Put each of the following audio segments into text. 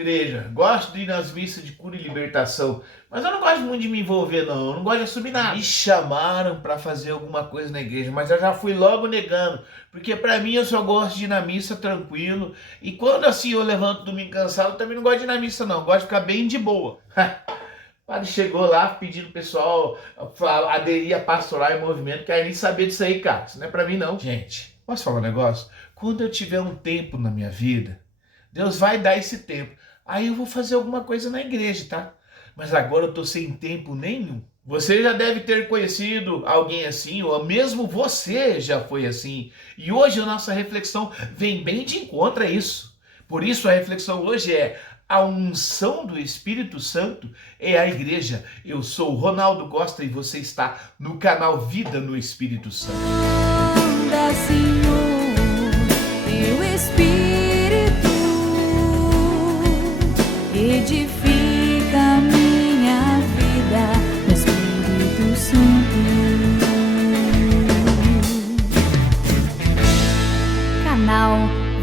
igreja, gosto de ir nas missas de cura e libertação, mas eu não gosto muito de me envolver não, eu não gosto de assumir nada. Me chamaram para fazer alguma coisa na igreja, mas eu já fui logo negando, porque para mim eu só gosto de ir na missa tranquilo, e quando assim eu levanto domingo cansado, eu também não gosto de ir na missa não, eu gosto de ficar bem de boa. O padre chegou lá pedindo o pessoal a aderir a pastoral e movimento, quero nem saber disso aí, cara, isso não é para mim não. Gente, posso falar um negócio? Quando eu tiver um tempo na minha vida, Deus vai dar esse tempo. Aí eu vou fazer alguma coisa na igreja, tá? Mas agora eu tô sem tempo nenhum. Você já deve ter conhecido alguém assim, ou mesmo você já foi assim. E hoje a nossa reflexão vem bem de encontro a isso. Por isso a reflexão hoje é: a unção do Espírito Santo é a igreja. Eu sou o Ronaldo Costa e você está no canal Vida no Espírito Santo. Manda, Senhor, teu Espírito edifica minha vida no Espírito Santo. Canal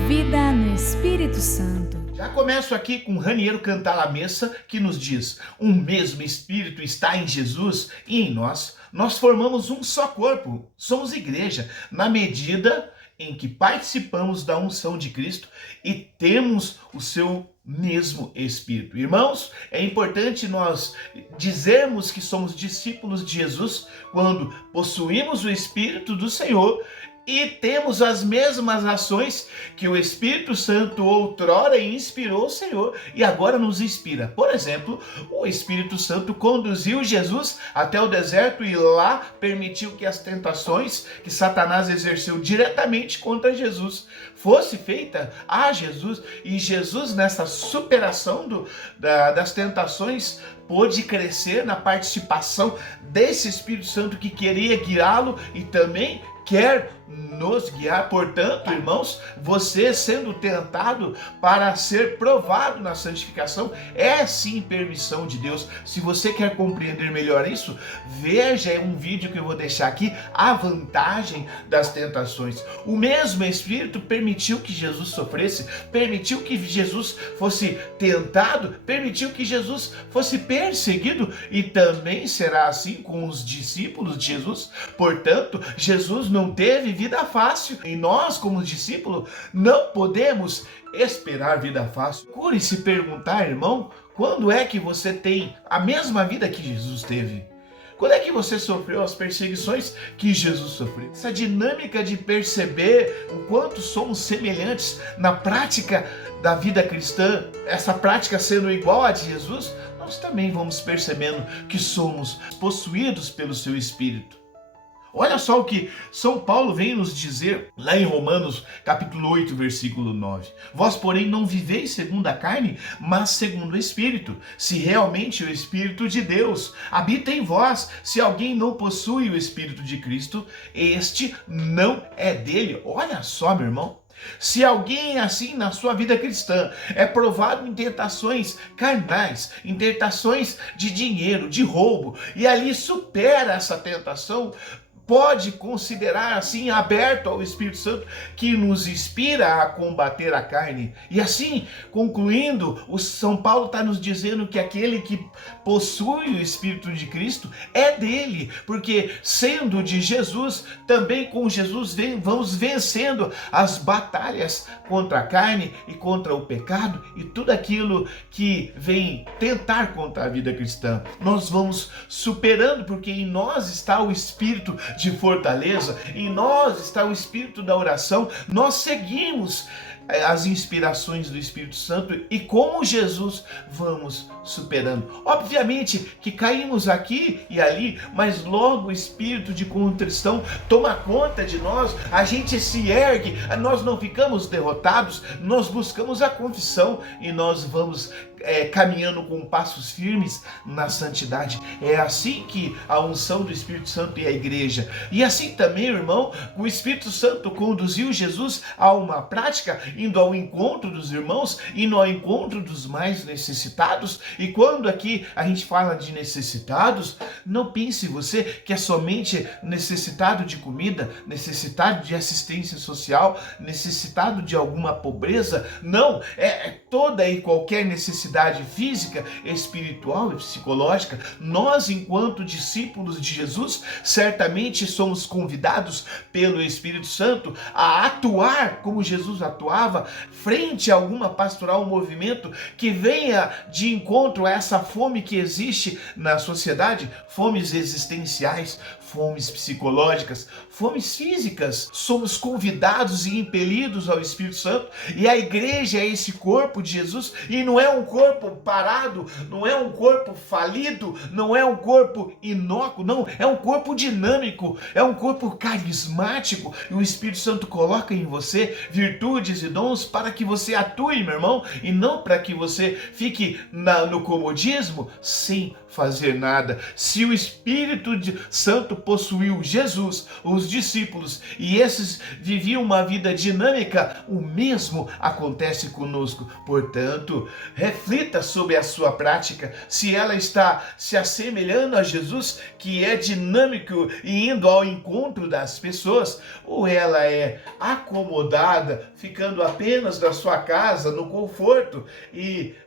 Vida no Espírito Santo. Já começo aqui com Raniero Cantar a Missa, que nos diz: um mesmo Espírito está em Jesus e em nós. Nós formamos um só corpo, somos igreja, na medida em que participamos da unção de Cristo e temos o seu mesmo Espírito. Irmãos, é importante nós dizermos que somos discípulos de Jesus quando possuímos o Espírito do Senhor e temos as mesmas ações que o Espírito Santo outrora inspirou o Senhor e agora nos inspira. Por exemplo, o Espírito Santo conduziu Jesus até o deserto e lá permitiu que as tentações que Satanás exerceu diretamente contra Jesus fosse feita a Jesus, e Jesus, nessa superação das tentações, pôde crescer na participação desse Espírito Santo que queria guiá-lo e também quer nos guiar. Portanto, irmãos, você sendo tentado para ser provado na santificação é sim permissão de Deus. Se você quer compreender melhor isso, veja um vídeo que eu vou deixar aqui, a vantagem das tentações. O mesmo Espírito permitiu que Jesus sofresse, permitiu que Jesus fosse tentado, permitiu que Jesus fosse perseguido, e também será assim com os discípulos de Jesus. Portanto, Jesus não teve vida fácil e nós, como discípulos, não podemos esperar vida fácil. Procure se perguntar, irmão, quando é que você tem a mesma vida que Jesus teve? Quando é que você sofreu as perseguições que Jesus sofreu? Essa dinâmica de perceber o quanto somos semelhantes na prática da vida cristã, essa prática sendo igual a de Jesus, nós também vamos percebendo que somos possuídos pelo seu Espírito. Olha só o que São Paulo vem nos dizer lá em Romanos capítulo 8, versículo 9. Vós, porém, não viveis segundo a carne, mas segundo o Espírito, se realmente o Espírito de Deus habita em vós. Se alguém não possui o Espírito de Cristo, este não é dele. Olha só, meu irmão. Se alguém assim na sua vida cristã é provado em tentações carnais, em tentações de dinheiro, de roubo, e ali supera essa tentação, pode considerar assim aberto ao Espírito Santo que nos inspira a combater a carne. E assim, concluindo, o São Paulo está nos dizendo que aquele que possui o Espírito de Cristo é dele, porque sendo de Jesus, também com Jesus vamos vencendo as batalhas contra a carne e contra o pecado e tudo aquilo que vem tentar contra a vida cristã. Nós vamos superando, porque em nós está o Espírito de fortaleza, em nós está o Espírito da oração. Nós seguimos as inspirações do Espírito Santo e como Jesus vamos superando. Obviamente que caímos aqui e ali, mas logo o espírito de contrição toma conta de nós, a gente se ergue, nós não ficamos derrotados, nós buscamos a confissão e nós vamos caminhando com passos firmes na santidade. É assim que a unção do Espírito Santo e a igreja. E assim também, irmão, o Espírito Santo conduziu Jesus a uma prática, indo ao encontro dos irmãos, indo ao encontro dos mais necessitados. E quando aqui a gente fala de necessitados, não pense você que é somente necessitado de comida, necessitado de assistência social, necessitado de alguma pobreza. Não, é toda e qualquer necessidade física, espiritual e psicológica. Nós, enquanto discípulos de Jesus, certamente somos convidados pelo Espírito Santo a atuar como Jesus atuava frente a alguma pastoral, um movimento que venha de encontro a essa fome que existe na sociedade, fomes existenciais, fomes psicológicas, fomes físicas. Somos convidados e impelidos ao Espírito Santo, e a igreja é esse corpo de Jesus, e não é um corpo parado, não é um corpo falido, não é um corpo inócuo, não, é um corpo dinâmico, é um corpo carismático, e o Espírito Santo coloca em você virtudes e dons para que você atue, meu irmão, e não para que você fique no comodismo sem fazer nada. Se o Espírito Santo possuiu Jesus, os discípulos, e esses viviam uma vida dinâmica, o mesmo acontece conosco. Portanto, reflita sobre a sua prática, se ela está se assemelhando a Jesus, que é dinâmico e indo ao encontro das pessoas, ou ela é acomodada, ficando apenas na sua casa, no conforto,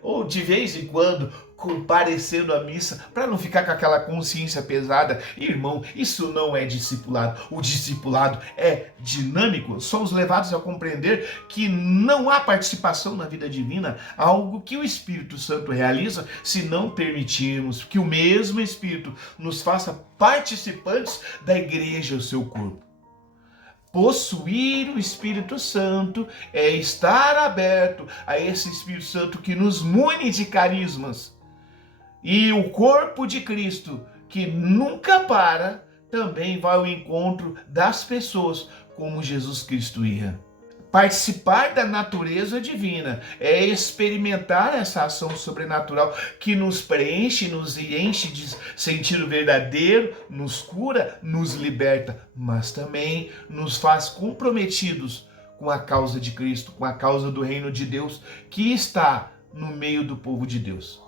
ou de vez em quando comparecendo à missa, para não ficar com aquela consciência pesada. Irmão, isso não é discipulado. O discipulado é dinâmico. Somos levados a compreender que não há participação na vida divina, algo que o Espírito Santo realiza, se não permitirmos que o mesmo Espírito nos faça participantes da igreja, o seu corpo. Possuir o Espírito Santo é estar aberto a esse Espírito Santo que nos mune de carismas. E o corpo de Cristo, que nunca para, também vai ao encontro das pessoas, como Jesus Cristo ia. Participar da natureza divina é experimentar essa ação sobrenatural que nos preenche, nos enche de sentido verdadeiro, nos cura, nos liberta, mas também nos faz comprometidos com a causa de Cristo, com a causa do reino de Deus, que está no meio do povo de Deus,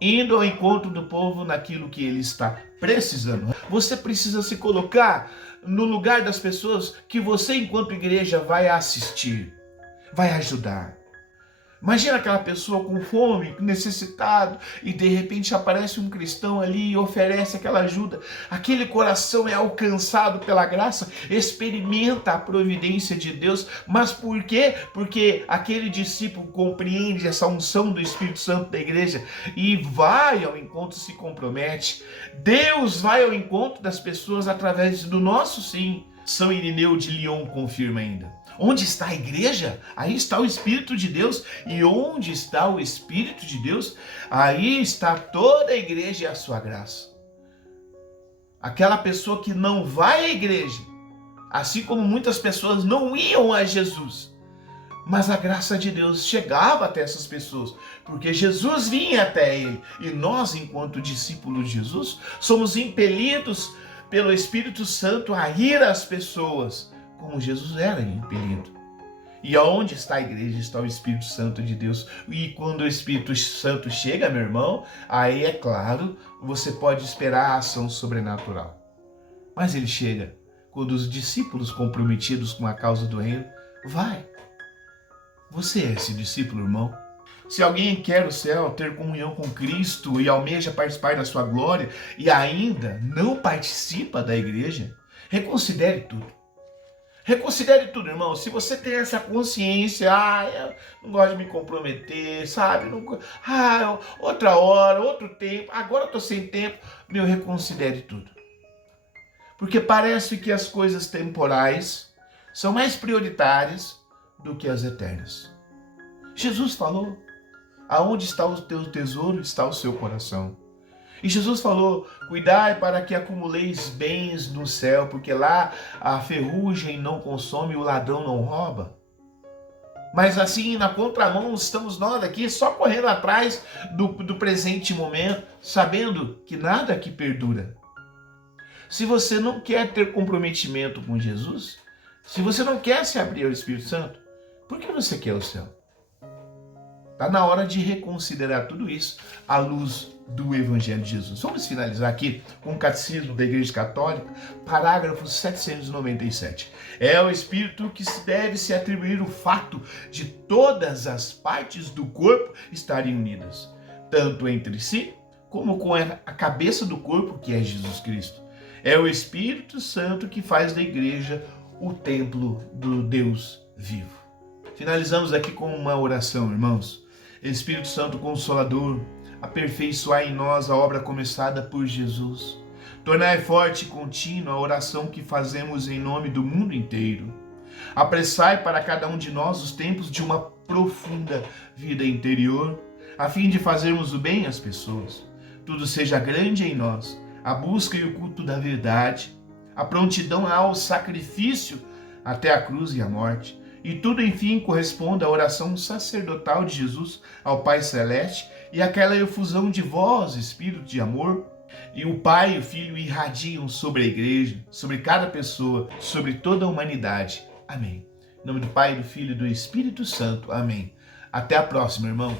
indo ao encontro do povo naquilo que ele está precisando. Você precisa se colocar no lugar das pessoas que você, enquanto igreja, vai assistir, vai ajudar. Imagina aquela pessoa com fome, necessitado, e de repente aparece um cristão ali e oferece aquela ajuda. Aquele coração é alcançado pela graça, experimenta a providência de Deus. Mas por quê? Porque aquele discípulo compreende essa unção do Espírito Santo da igreja e vai ao encontro, se compromete. Deus vai ao encontro das pessoas através do nosso sim. São Irineu de Lyon confirma ainda. Onde está a igreja? Aí está o Espírito de Deus. E onde está o Espírito de Deus? Aí está toda a igreja e a sua graça. Aquela pessoa que não vai à igreja, assim como muitas pessoas não iam a Jesus, mas a graça de Deus chegava até essas pessoas, porque Jesus vinha até ele. E nós, enquanto discípulos de Jesus, somos impelidos pelo Espírito Santo a ir às pessoas, como Jesus era impelido. E aonde está a igreja, está o Espírito Santo de Deus. E quando o Espírito Santo chega, meu irmão, aí é claro, você pode esperar a ação sobrenatural. Mas ele chega quando os discípulos comprometidos com a causa do reino, vai. Você é esse discípulo, irmão? Se alguém quer o céu, ter comunhão com Cristo e almeja participar da sua glória e ainda não participa da igreja, reconsidere tudo. Reconsidere tudo, irmão. Se você tem essa consciência, eu não gosto de me comprometer, sabe? Outra hora, outro tempo, agora eu tô sem tempo. Reconsidere tudo. Porque parece que as coisas temporais são mais prioritárias do que as eternas. Jesus falou: aonde está o teu tesouro, está o seu coração. E Jesus falou: cuidai para que acumuleis bens no céu, porque lá a ferrugem não consome e o ladrão não rouba. Mas assim, na contramão, estamos nós aqui só correndo atrás do presente momento, sabendo que nada aqui perdura. Se você não quer ter comprometimento com Jesus, se você não quer se abrir ao Espírito Santo, por que você quer o céu? Está na hora de reconsiderar tudo isso à luz do Evangelho de Jesus. Vamos finalizar aqui com o Catecismo da Igreja Católica, parágrafo 797. É o Espírito que deve se atribuir o fato de todas as partes do corpo estarem unidas, tanto entre si como com a cabeça do corpo, que é Jesus Cristo. É o Espírito Santo que faz da igreja o templo do Deus vivo. Finalizamos aqui com uma oração, irmãos. Espírito Santo Consolador, aperfeiçoai em nós a obra começada por Jesus. Tornai forte e contínua a oração que fazemos em nome do mundo inteiro. Apressai para cada um de nós os tempos de uma profunda vida interior, a fim de fazermos o bem às pessoas. Tudo seja grande em nós, a busca e o culto da verdade, a prontidão ao sacrifício até a cruz e a morte. E tudo, enfim, corresponde à oração sacerdotal de Jesus ao Pai Celeste e àquela efusão de voz, Espírito de amor. E o Pai e o Filho irradiam sobre a igreja, sobre cada pessoa, sobre toda a humanidade. Amém. Em nome do Pai, do Filho e do Espírito Santo. Amém. Até a próxima, irmão.